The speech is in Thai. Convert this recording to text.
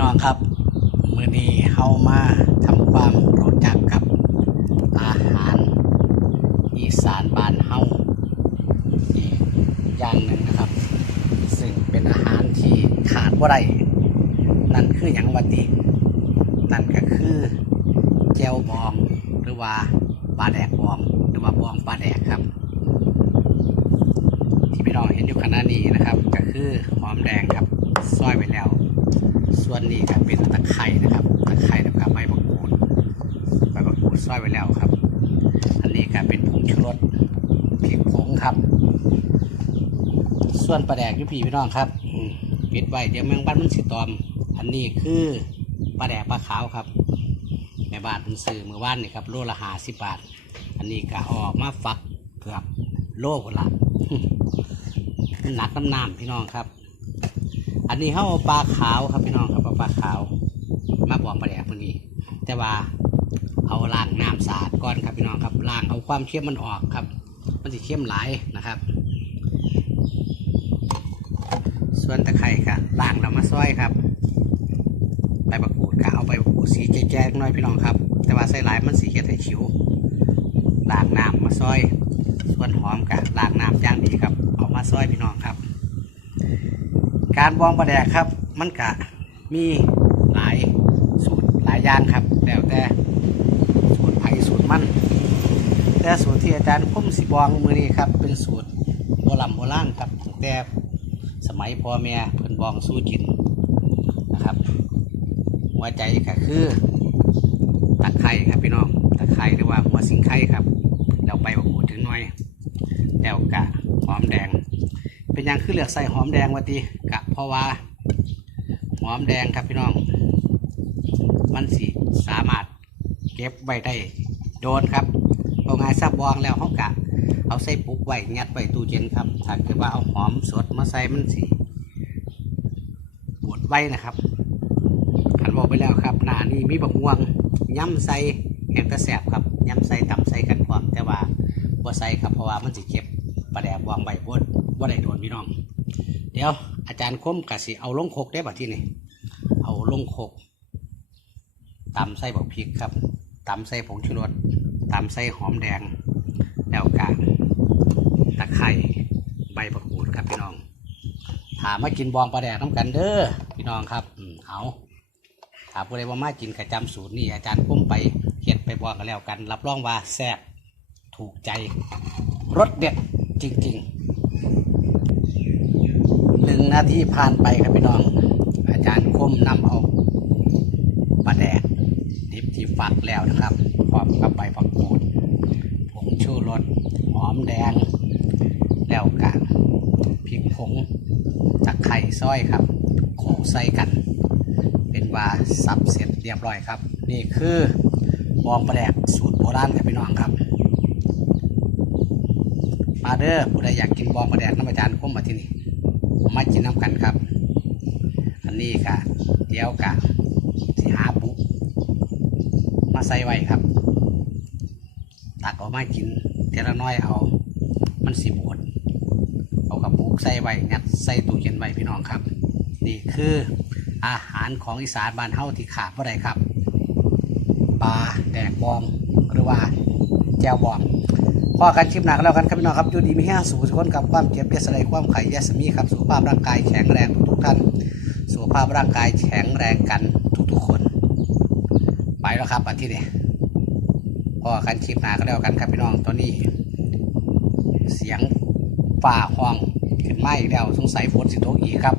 น้องครับ มือนี้เฮามาทำความรู้จักกับอาหารอีสานบ้านเฮาอีกอย่างหนึ่งนะครับ ซึ่งเป็นอาหารที่ขาดบ่าได้นั่นคืออย่างวัตินั่นก็คือแจวบองหรือว่าปลาแดกบองหรือว่าบองปลาแดกครับ ที่พี่น้องเห็นอยู่ขณะนี้นะครับ ก็คือหอมแดงครับ ส่วนนี้ก็เป็นตะไคร่นะครับตะไคร่แล้วก็ใบมะกรูดใบมะกรูดซอยไว้แล้วครับ อันนี้ก็เป็นผงชูรสพริกผงครับ ส่วนปลาแดกยุพีพี่น้องครับปิดไว้เดี๋ยวแมงบ้านมันสิตอม อันนี้คือปลาแดกปลาขาวครับแม่บ้านเพิ่นซื้อมือว่านนี่ครับโลละหาสิบบาท อันนี้ก็ออกมาฟักเกือบโลกละมันหนักน้ำน้ำพี่น้องครับ อันนี้เขาเอาปลาขาวครับพี่น้องครับเอาปลาขาว มาบองปลาแดกพวกนี้ แต่ว่าเอาล้างน้ำสะอาดก่อนครับพี่น้องครับล้างเอาความเค็มมันออกครับ มันจะเค็มหลายนะครับ ส่วนตะไคร่ค่ะล้างแล้วมาซอยครับใบมะกรูดก็เอาใบมะกรูดสีแจ๊กๆหน่อยพี่น้องครับ แต่ว่าใส่หลายมันสีเขียวให้ขิวล้างน้ำมาซอย ส่วนหอมกับล้างน้ำอย่างดีครับ เอามาซอยพี่น้องครับ การบองปลาแดกครับ มันกะมีหลายสูตรหลายอย่างครับแล้วแต่สูตรไผ่สูตรมันแต่สูตรที่อาจารย์พุ่มสิบองมือนี้ครับ เป็นสูตรโบราณโบราณครับตั้งแต่สมัยพ่อแม่เพิ่นบองสู้กินนะครับ หัวใจก็คือตะไคร่ครับพี่น้องตะไคร่หรือว่าหัวสิงไข่ครับเราไปบอกถึงหน่อย แล้วกะหอมแดง เป็นห ยังคือเลือกใส่หอมแดงวะตีกะเพราะว่าหอมแดงครับพี่น้อง มันสิสามารถเก็บไว้ได้โดนครับเอาไงซับบองแล้วเขากะ เอาใส่ปุกไว้ยัดไว้ตู้เย็นครับถ้าเกิดว่าเอาหอมสดมาใส่มันสิปวดไว้นะครับขันบอกไปแล้วครับหน้านี่มีบักม่วงย้ำใส่แห้งตะแสบครับย้ำใส่ต่ำใส่กันพร้อมแต่ว่าบ่ใส่ครับเพราะว่ามันสิเก็บ ปลาแดกวางใบบดบ่าได้โดนพี่น้อง เดี๋ยวอาจารย์คมกะสิเอาลงโคกได้บัดที่นี่เอาลงโคกตำใส่บักพริกครับตำใส่ผงชูรสตำใส่หอมแดงแล้วกะตะไคร่ใบมะกูดครับพี่น้อง ถามมากินบองปลาแดกน้ำกันเด้อพี่น้องครับอเอาถามผู้ใดว่ามากินกระจำสูตรนี่อาจารย์พุ่มไปเขียนไปบอกกันแล้วกัน รับรองว่าแซ่บถูกใจรสเด็ด จริงๆหนึ่งนาทีผ่านไปครับพี่น้อง อาจารย์คมนำเอาปลาแดกดิบที่ฝักแล้วนะครับพร้อมกับใบผักกูดผงชูรสหอมแดง แล้วกะพริกผงตะไคร่ซอยครับโขใส่กัน เป็นว่าสับเสร็จเรียบร้อยครับ นี่คือบองปลาแดกสูตรโบราณครับพี่น้องครับ มาเด้อผู้ใดอยากกินบองปลาแดกน้ำอาจารย์คมมาที่นี่มากินน้ำกันครับ อันนี้กะเดี๋ยวกะสิหาปุ๊มาใส่ไว้ครับ ตักออกมากินเทละน้อยเอา มันสิบดเอากระปุกใส่ไว้งัดใส่ตู้เย็นไว้พี่น้องครับ นี่คืออาหารของอีสานบ้านเฮาที่ขาดบ่ได้ครับปลาแดกบองหรือว่า แจวบองพอกันคลิปหนักแล้วกันครับพี่น้องครับอยู่ดีมีแห้งสูทุกคนกับความเจ็บเยสไลความไข่ยาสมีครับสุขภาพร่างกายแข็งแรงทุกๆท่านสุขภาพร่างกายแข็งแรงกันทุกๆคน ไปแล้วครับอันที่นี่พอกันคลิปหนาก็แล้วกันครับพี่น้องตอนนี้ เสียงฝ่าห้องขึ้นมาอีกแล้วสงสัยฝนสิตกอีกครับ